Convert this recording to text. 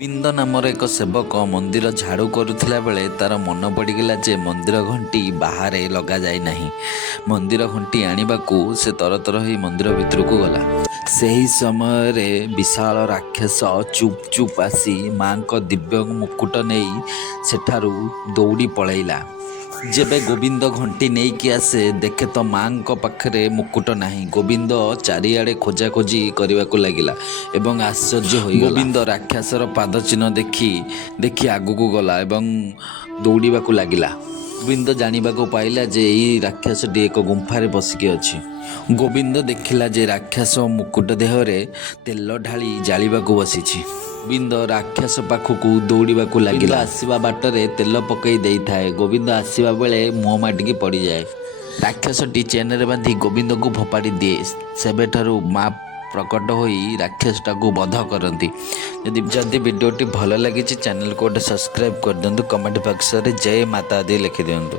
ଗୋବିନ୍ଦ ନାମର ଏକ ସେବକ ମନ୍ଦିର ଝାଡ଼ୁ କରୁଥିଲା ବେଳେ ତାର ମନ ପଡ଼ିଗଲା ଯେ ମନ୍ଦିର ଘଣ୍ଟି ବାହାରେ ଲଗାଯାଇ ନାହିଁ। ମନ୍ଦିର ଘଣ୍ଟି ଆଣିବାକୁ ସେ ତରତର ହୋଇ ମନ୍ଦିର ଭିତରକୁ ଗଲା। ସେହି ସମୟରେ ବିଶାଳ ରାକ୍ଷସ ଚୁପ୍ ଚୁପ୍ ଆସି ମାଙ୍କ ଦିବ୍ୟ ମୁକୁଟ ନେଇ ସେଠାରୁ ଦୌଡ଼ି ପଳାଇଲା। ଯେବେ ଗୋବିନ୍ଦ ଘଣ୍ଟି ନେଇକି ଆସେ ଦେଖେ ତ ମାଙ୍କ ପାଖରେ ମୁକୁଟ ନାହିଁ। ଗୋବିନ୍ଦ ଚାରିଆଡ଼େ ଖୋଜାଖୋଜି କରିବାକୁ ଲାଗିଲା ଏବଂ ଆଶ୍ଚର୍ଯ୍ୟ ହୋଇଗଲା। ଗୋବିନ୍ଦ ରାକ୍ଷସର ପାଦ ଚିହ୍ନ ଦେଖି ଆଗକୁ ଗଲା ଏବଂ ଦୌଡ଼ିବାକୁ ଲାଗିଲା। ଗୋବିନ୍ଦ ଜାଣିବାକୁ ପାଇଲା ଯେ ଏହି ରାକ୍ଷସଟି ଏକ ଗୁମ୍ଫାରେ ବସିକି ଅଛି। ଗୋବିନ୍ଦ ଦେଖିଲା ଯେ ରାକ୍ଷସ ମୁକୁଟ ଦେହରେ ତେଲ ଢାଳି ଜାଳିବାକୁ ବସିଛି। ଗୋବିନ୍ଦ ରାକ୍ଷସ ପାଖକୁ ଦୌଡ଼ିବାକୁ ଲାଗିଲା। ଆସିବା ବାଟରେ ତେଲ ପକାଇ ଦେଇଥାଏ। ଗୋବିନ୍ଦ ଆସିବା ବେଳେ ମୁହଁ ମାଡ଼ିକି ପଡ଼ିଯାଏ। ରାକ୍ଷସଟି ଚେନରେ ବାନ୍ଧି ଗୋବିନ୍ଦକୁ ଫୋପାଡ଼ି ଦିଏ। ସେବେଠାରୁ ମା ପ୍ରକଟ ହୋଇ ରାକ୍ଷସଟାକୁ ବଧ କରନ୍ତି। ଯଦି ଭିଡ଼ିଓଟି ଭଲ ଲାଗିଛି ଚ୍ୟାନେଲକୁ ଗୋଟେ ସବସ୍କ୍ରାଇବ୍ କରିଦିଅନ୍ତୁ। କମେଣ୍ଟ ବକ୍ସରେ ଜୟ ମାତା ଦେଇ ଲେଖିଦିଅନ୍ତୁ।